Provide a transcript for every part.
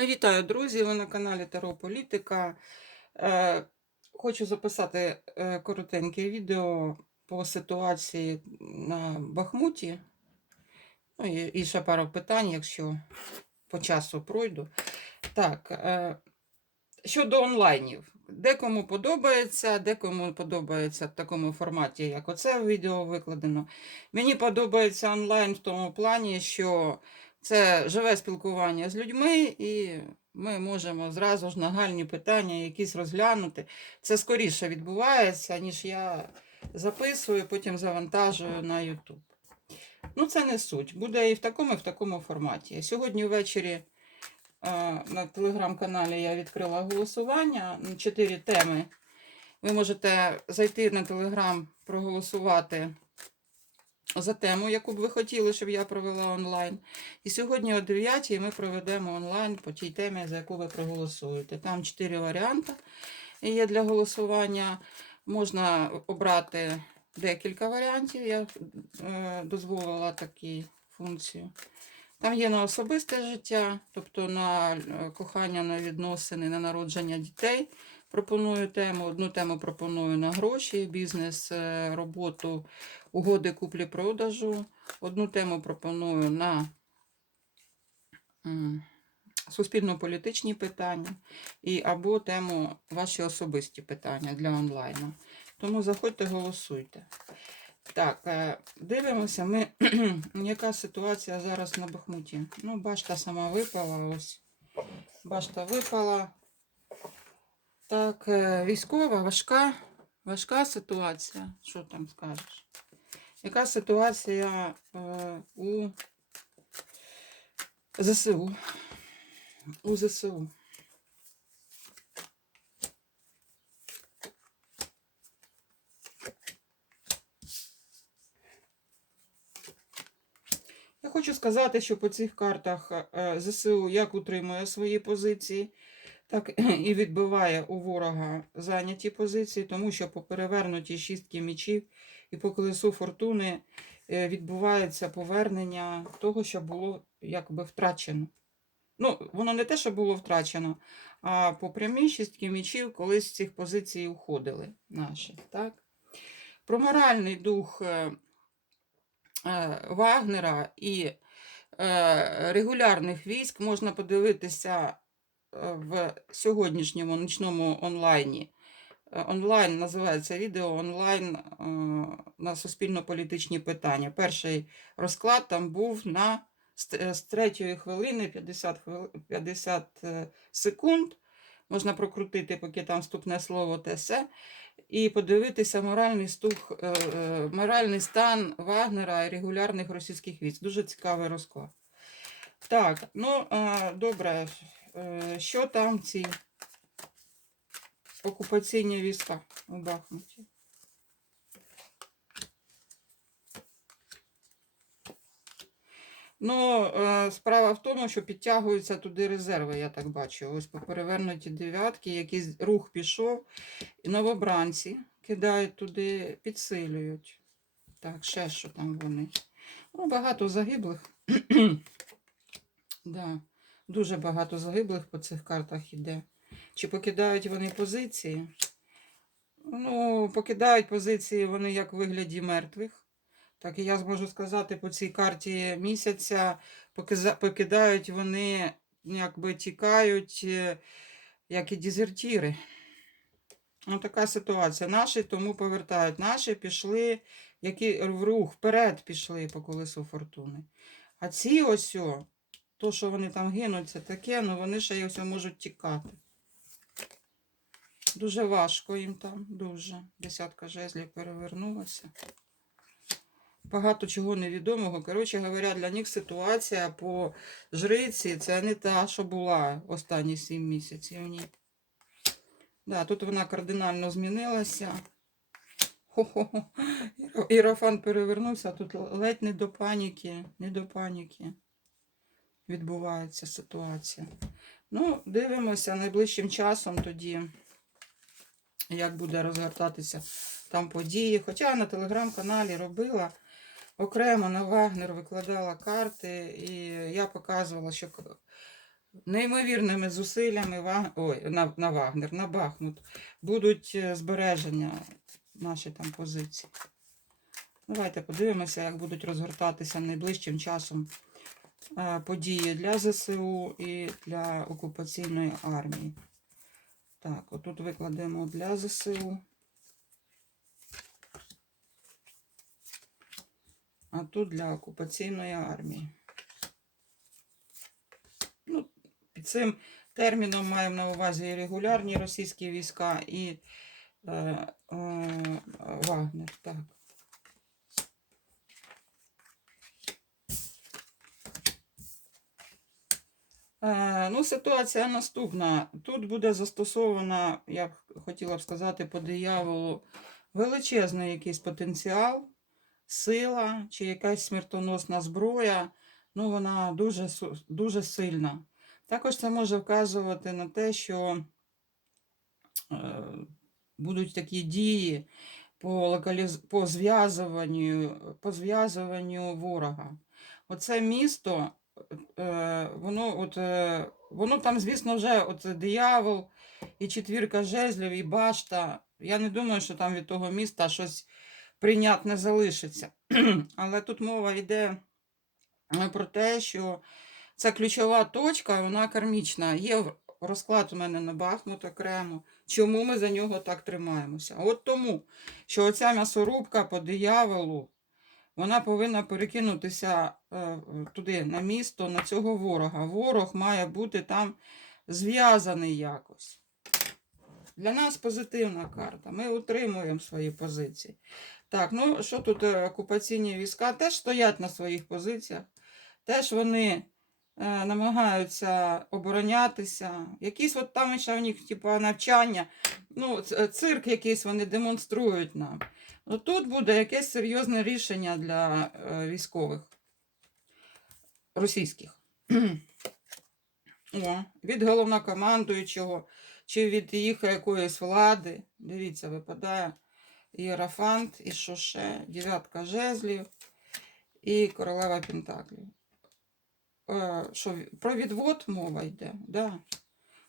Вітаю, друзі! Ви на каналі Таро Політика. Е, Хочу записати е, коротеньке відео по ситуації на Бахмуті. Ну, і, ще пару питань, якщо по часу пройду. Так, е, щодо онлайнів. Декому подобається, декому подобається в такому форматі, як оце відео викладено. Мені подобається онлайн в тому плані, що це живе спілкування з людьми, і ми можемо зразу ж нагальні питання якісь розглянути. Це скоріше відбувається, ніж я записую, потім завантажую на YouTube. Ну, це не суть. Буде і в такому, і в такому форматі. Сьогодні ввечері е, на телеграм-каналі я відкрила голосування на чотири теми. Ви можете зайти на телеграм, проголосувати за тему, яку б ви хотіли, щоб я провела онлайн. І сьогодні о 9 ми проведемо онлайн по тій темі, за яку ви проголосуєте. Там чотири варіанти є для голосування. Можна обрати декілька варіантів. Я е, дозволила таку функцію. Там є на особисте життя, тобто на е, кохання, на відносини, на народження дітей. Пропоную тему. Одну тему пропоную на гроші, бізнес, е, роботу, угоди куплі-продажу. Одну тему пропоную на суспільно-політичні питання і або тему ваші особисті питання для онлайну. Тому заходьте, голосуйте. Так, е, дивимося, ми, яка ситуація зараз на Бахмуті. Ну, башта сама випала, ось. Башта випала. Так, е, військова, важка, важка ситуація. Що там скажеш? Яка ситуація е, у ЗСУ? У ЗСУ. Я хочу сказати, що по цих картах е, ЗСУ як утримує свої позиції, так і відбиває у ворога зайняті позиції, тому що по перевернутій шістки мічів і по колесу фортуни е, відбувається повернення того, що було якби втрачено. Ну, воно не те, що було втрачено, а по прямій шістки мічів колись з цих позицій уходили наші. Так? Про моральний дух е, е, Вагнера і регулярних військ можна подивитися в сьогоднішньому нічному онлайні. Е, Онлайн називається відео онлайн е, на суспільно-політичні питання. Перший розклад там був на з т- з третьої хвилини 50, хвил- 50 е, секунд. Можна прокрутити, поки там вступне слово все, і подивитися моральний, стух, е, е, моральний стан Вагнера і регулярних російських військ. Дуже цікавий розклад. Так, ну е, добре, е, що там ці окупаційні війська у Бахмуті? Ну, е, справа в тому, що підтягуються туди резерви, я так бачу. Ось по перевернуті дев'ятки, якийсь рух пішов, і новобранці кидають туди, підсилюють. Так, ще що там вони. Ну, багато загиблих. да, дуже багато загиблих по цих картах іде. Чи покидають вони позиції? Ну, покидають позиції вони як в вигляді мертвих. Так і я зможу сказати по цій карті місяця покидають вони, якби тікають, е, як і дезертіри. Ну, така ситуація. Наші тому повертають. Наші пішли, які в рух вперед пішли по колесу фортуни. А ці ось, то, що вони там гинуть, це таке, ну вони ще й ось можуть тікати. Дуже важко їм там, дуже. Десятка жезлів перевернулася. Багато чого невідомого. Коротше говоря, для них ситуація по жриці це не та, що була останні сім місяців. Ні. Да, тут вона кардинально змінилася. Хо-хо-хо. Іро- Іерофант перевернувся, тут ледь не до паніки, не до паніки відбувається ситуація. Ну, дивимося найближчим часом тоді, як буде розгортатися там події. Хоча на телеграм-каналі робила окремо на Вагнер викладала карти, і я показувала, що неймовірними зусиллями Ва- Ой, на, на Вагнер, на Бахмут будуть е, збереження наші там позиції. Давайте подивимося, як будуть розгортатися найближчим часом події для ЗСУ і для окупаційної армії. Так, отут викладемо для ЗСУ. А тут для окупаційної армії. Ну, під цим терміном маємо на увазі і регулярні російські війська і е, е, Вагнер. Так. Ну, ситуація наступна. Тут буде застосована, я б хотіла б сказати, по дияволу величезний якийсь потенціал, сила чи якась смертоносна зброя. Ну, вона дуже, дуже сильна. Також це може вказувати на те, що е, будуть такі дії по, локаліз... по, зв'язуванню, по зв'язуванню ворога. Оце місто, е, воно, от, е, воно там, звісно, вже от, диявол і четвірка жезлів, і башта. Я не думаю, що там від того міста щось прийнятне залишиться. Але тут мова йде е, про те, що це ключова точка, вона кармічна. Є розклад у мене на Бахмут окремо. Чому ми за нього так тримаємося? От тому, що оця м'ясорубка по дияволу, вона повинна перекинутися е, туди, на місто, на цього ворога. Ворог має бути там зв'язаний якось. Для нас позитивна карта. Ми утримуємо свої позиції. Так, ну що тут е, окупаційні війська теж стоять на своїх позиціях, теж вони е, намагаються оборонятися. Якісь от там ще в них типу, навчання, ну, цирк якийсь вони демонструють нам. Ну, тут буде якесь серйозне рішення для е, військових російських. О, від головнокомандуючого чи від їх якоїсь влади. Дивіться, випадає Єрофант, і що ще? Дев'ятка жезлів і королева Пентаклів. Е, що, про відвод мова йде, да.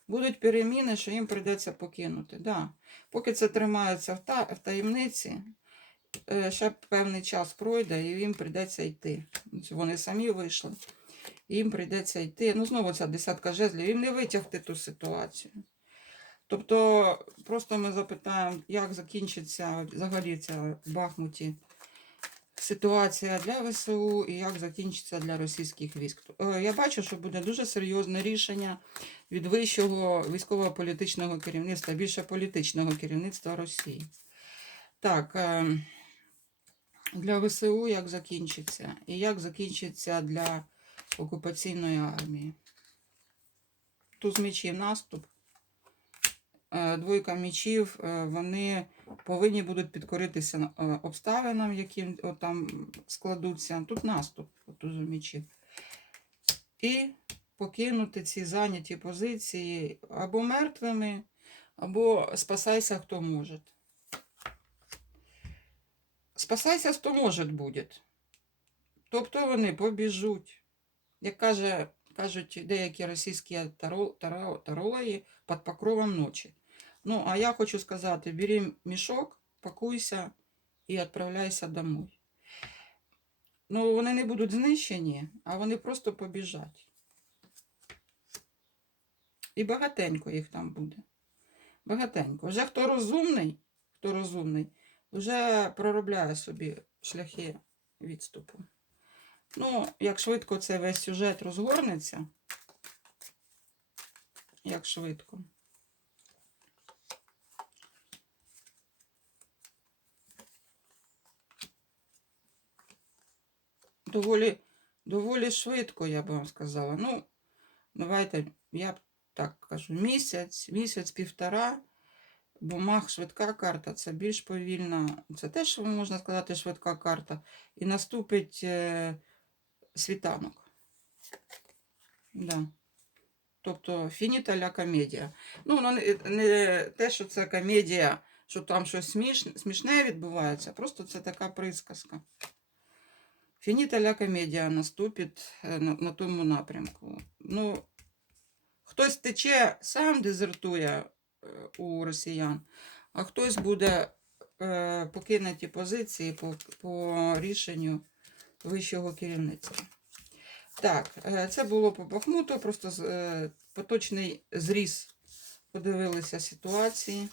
Будуть переміни, що їм прийдеться покинути. Да. Поки це тримається в, та, в таємниці, е, ще певний час пройде, і їм прийдеться йти. Вони самі вийшли. Їм прийдеться йти. Ну, знову ця десятка жезлів, їм не витягти ту ситуацію. Тобто, просто ми запитаємо, як закінчиться взагалі ця в Бахмуті ситуація для ВСУ і як закінчиться для російських військ. Е, Я бачу, що буде дуже серйозне рішення від вищого військово-політичного керівництва, більше політичного керівництва Росії. Так, е, для ВСУ як закінчиться? І як закінчиться для окупаційної армії? Туз мечів наступ. Е, Двойка мечів, е, вони повинні будуть підкоритися е, обставинам, які там складуться. Тут наступ от тузу мечів. І покинути ці зайняті позиції або мертвими, або спасайся, хто може. Спасайся, хто може буде. Тобто вони побіжуть. Як каже, кажуть деякі російські таро- таро- тарологи, під покровом ночі. Ну, а я хочу сказати: бери мішок, пакуйся і відправляйся домой. Ну, вони не будуть знищені, а вони просто побіжать. І багатенько їх там буде. Багатенько. Вже хто розумний, хто розумний, вже проробляє собі шляхи відступу. Ну, як швидко цей весь сюжет розгорнеться. Як швидко. Доволі, доволі швидко, я б вам сказала. Ну, давайте, я б так кажу, місяць, місяць-півтора. Бумаг швидка карта, це більш повільна. Це теж можна сказати швидка карта. І наступить е, світанок. Да. Тобто фініта ля комедія. Ну, воно не, те, що це комедія, що там щось сміш, смішне відбувається, просто це така присказка. Фініта ля комедія наступить е, на, на тому напрямку. Ну, Хтось тече, сам дезертує е, у росіян, а хтось буде е, покине позиції по, по рішенню вищого керівництва. Так, е, це було по Бахмуту, просто е, поточний зріз. Подивилися ситуації.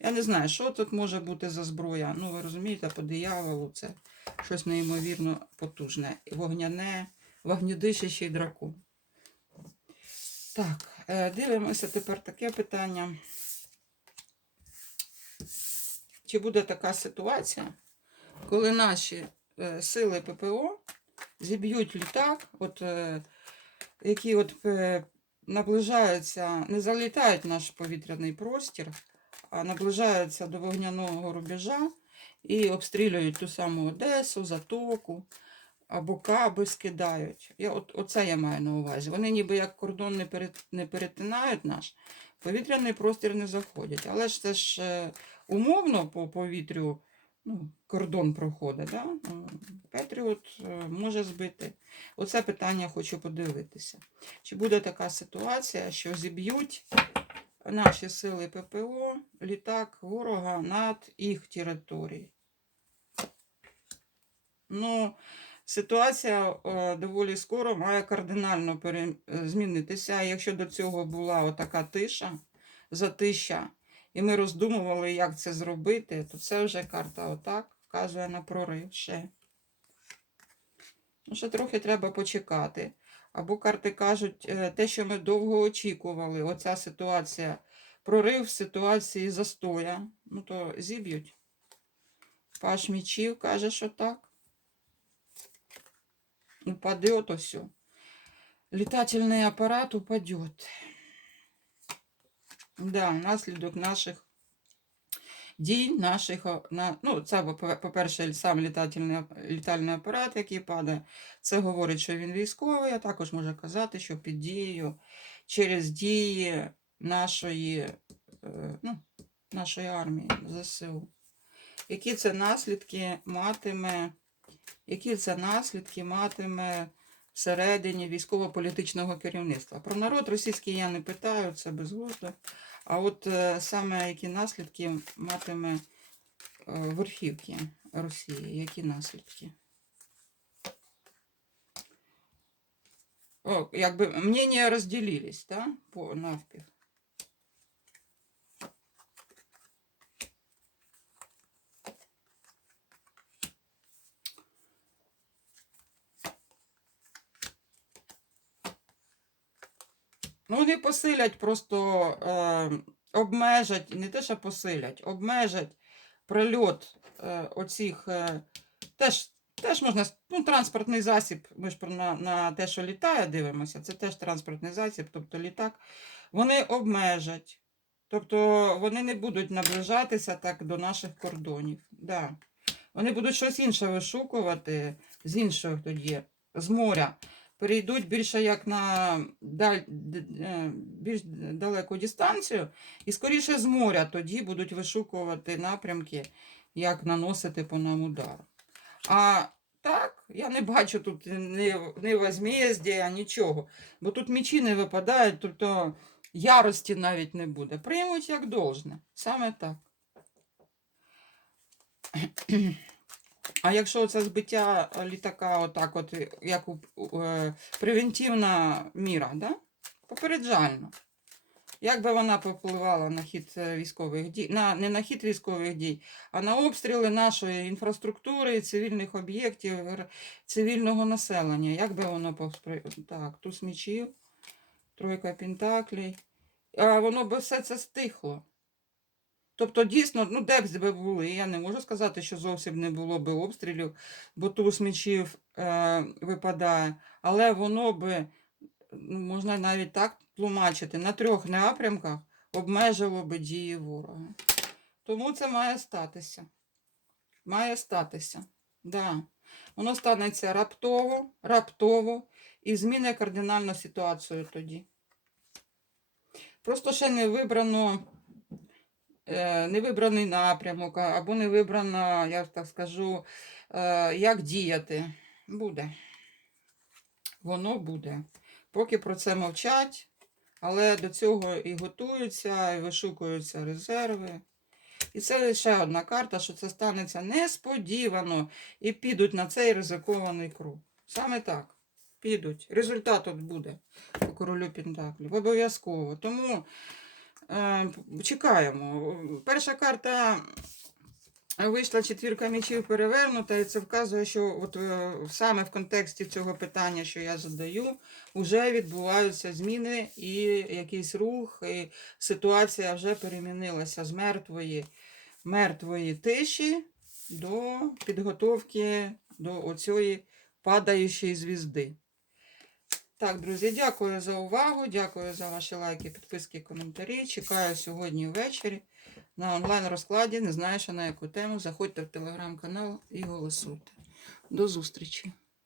Я не знаю, що тут може бути за зброя. Ну, ви розумієте, по дияволу це щось неймовірно потужне. Вогняне, вогнедишащий дракон. Так, е, дивимося тепер таке питання. Чи буде така ситуація, коли наші сили ППО зіб'ють літак, от, е, які от, е, наближаються, не залітають в наш повітряний простір, а наближаються до вогняного рубежа і обстрілюють ту саму Одесу, Затоку або каби скидають. Я, от, оце я маю на увазі. Вони ніби як кордон не, перет, не перетинають наш, повітряний простір не заходять. Але ж це ж е, умовно по повітрю ну, кордон проходить. Да? Ну, Петріот е, може збити. Оце питання хочу подивитися. Чи буде така ситуація, що зіб'ють наші сили ППО літак ворога над їх територією? Ну, ситуація е, доволі скоро має кардинально змінитися. Якщо до цього була отака тиша, затища, і ми роздумували, як це зробити, то це вже карта отак вказує на прорив ще. Ну, ще трохи треба почекати. Або карти кажуть, е, те, що ми довго очікували, оця ситуація, прорив в ситуації застоя, ну то зіб'ють. Паш мічів каже, що так. Упадет все. Летательный аппарат упадет. Да, наслідок наших дій, наших, на, ну, це, по- по-перше, сам літательний, літальний апарат, який падає, це говорить, що він військовий, а також може казати, що під дією через дії нашої, е, ну, нашої армії, ЗСУ. Які це наслідки матиме, які це наслідки матиме всередині військово-політичного керівництва. Про народ російський я не питаю, це безглуздо. А от е, саме які наслідки матиме е, верхівки Росії, які наслідки? О, якби мнення розділились, да? по навпів. Ну, вони посилять просто е, обмежать, не те, що посилять, обмежать прильот е, оцих е, теж, теж можна, ну, транспортний засіб, ми ж на, на те, що літає, дивимося, це теж транспортний засіб, тобто літак, вони обмежать. Тобто вони не будуть наближатися так до наших кордонів. Да. Вони будуть щось інше вишукувати з іншого тоді, з моря перейдуть більше як на даль, е, більш далеку дистанцію, і скоріше з моря тоді будуть вишукувати напрямки, як наносити по нам удар. А так, я не бачу тут ні, ні возмездія, нічого. Бо тут мічі не випадають, тобто ярості навіть не буде. Приймуть як должне. Саме так. А якщо це збиття літака, отак, от, як у, у- е, превентивна міра, да? попереджально. Як би вона попливала на хід е, військових дій, на, не на хід військових дій, а на обстріли нашої інфраструктури, цивільних об'єктів, цивільного населення. Як би воно повспри... Так, туз мічів, тройка пентаклей. А воно би все це стихло. Тобто, дійсно, ну де б були, я не можу сказати, що зовсім не було би обстрілів, бо туз мечів е, випадає, але воно би, ну, можна навіть так тлумачити, на трьох напрямках обмежило би дії ворога. Тому це має статися. Має статися. Да. Воно станеться раптово, раптово і зміни кардинально ситуацію тоді. Просто ще не вибрано е, не вибраний напрямок, або не вибрано, я так скажу, е, як діяти. Буде. Воно буде. Поки про це мовчать, Але до цього і готуються, і вишукуються резерви. І це лише одна карта, що це станеться несподівано і підуть на цей ризикований круг. Саме так. Підуть. Результат от буде по королю Пентаклів. Обов'язково. Тому чекаємо. Перша карта вийшла четвірка мечів перевернута, і це вказує, що от, е, саме в контексті цього питання, що я задаю, вже відбуваються зміни і якийсь рух, і ситуація вже перемінилася з мертвої, мертвої тиші до підготовки до оцієї падаючої звізди. Так, друзі, дякую за увагу, дякую за ваші лайки, підписки, коментарі. Чекаю сьогодні ввечері на онлайн розкладі. Не знаю, що на яку тему. Заходьте в телеграм-канал і голосуйте. До зустрічі!